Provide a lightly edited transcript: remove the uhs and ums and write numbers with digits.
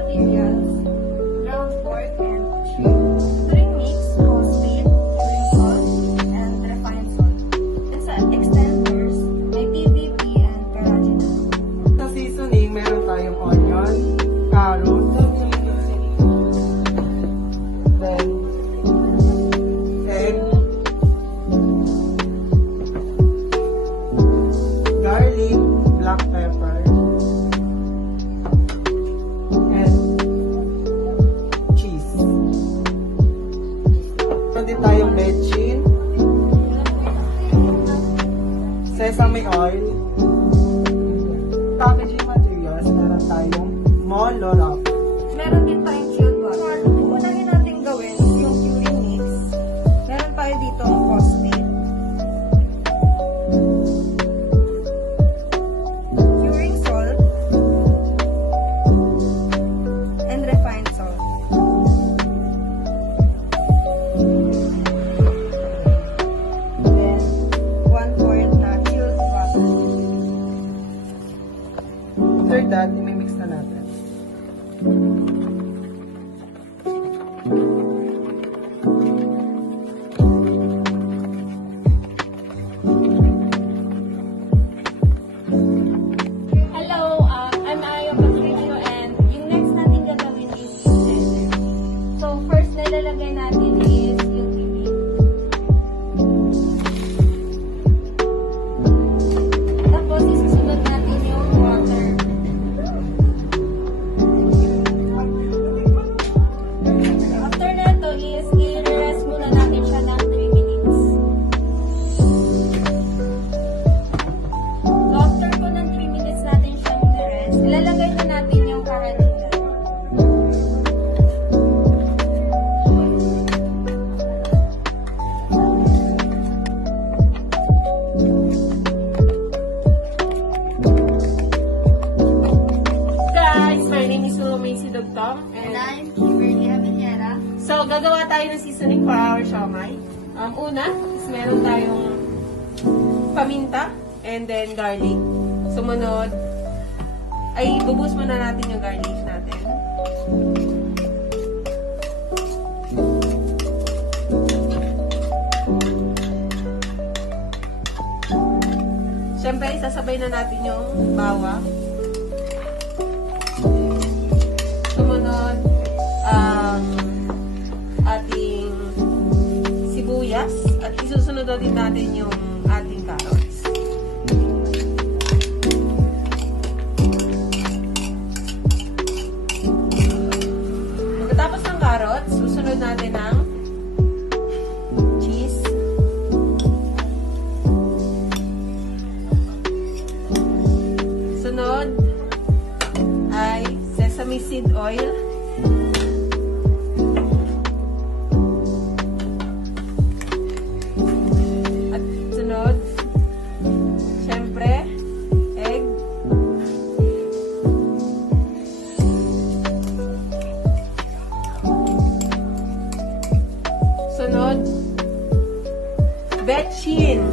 materials, ground pork and shrimp, string mix, whole wheat, curing salt, and refined salt. And sa extenders, may PVP and carrageenan. Sa seasoning, meron tayong onion, carrot, then egg, garlic, black pepper, and cheese. Meron din tayong bechin, sesame oil, packaging materials, meron tayong molo wrapper. Meron din tayong chilled water. Unahin natin gawin yung curing mix. Meron tayo dito ang phosphate, curing salt, and refined salt. Then, 1/4 na chilled water. After that, imimix na natin. Hello, I'm Ayo Patricio and yung next natin gagawin is blender. So first na lalagay natin is yung bibig. Tapos isusunod natin yung water. After nato is i-rest muna natin siya ng 3 minutes. So after po ng 3 minutes natin siyang i-rest, ilalagay na natin yung carrageenan. Guys, my name is Lumay Sidugtong and I'm Kimberly Abinera. so gagawa tayo ng seasoning for our siomai. Una is meron tayong paminta and then garlic. Sumunod ay bubus muna natin yung garlic natin. Siyempre, isasabay na natin yung bawang. Sumunod, ating sibuyas. At isusunod din natin yung ating carrots. Pagkatapos ng carrots, susunod natin ang cheese. Sunod ay sesame seed oil. At sunod, syempre, egg. Sunod, bechin.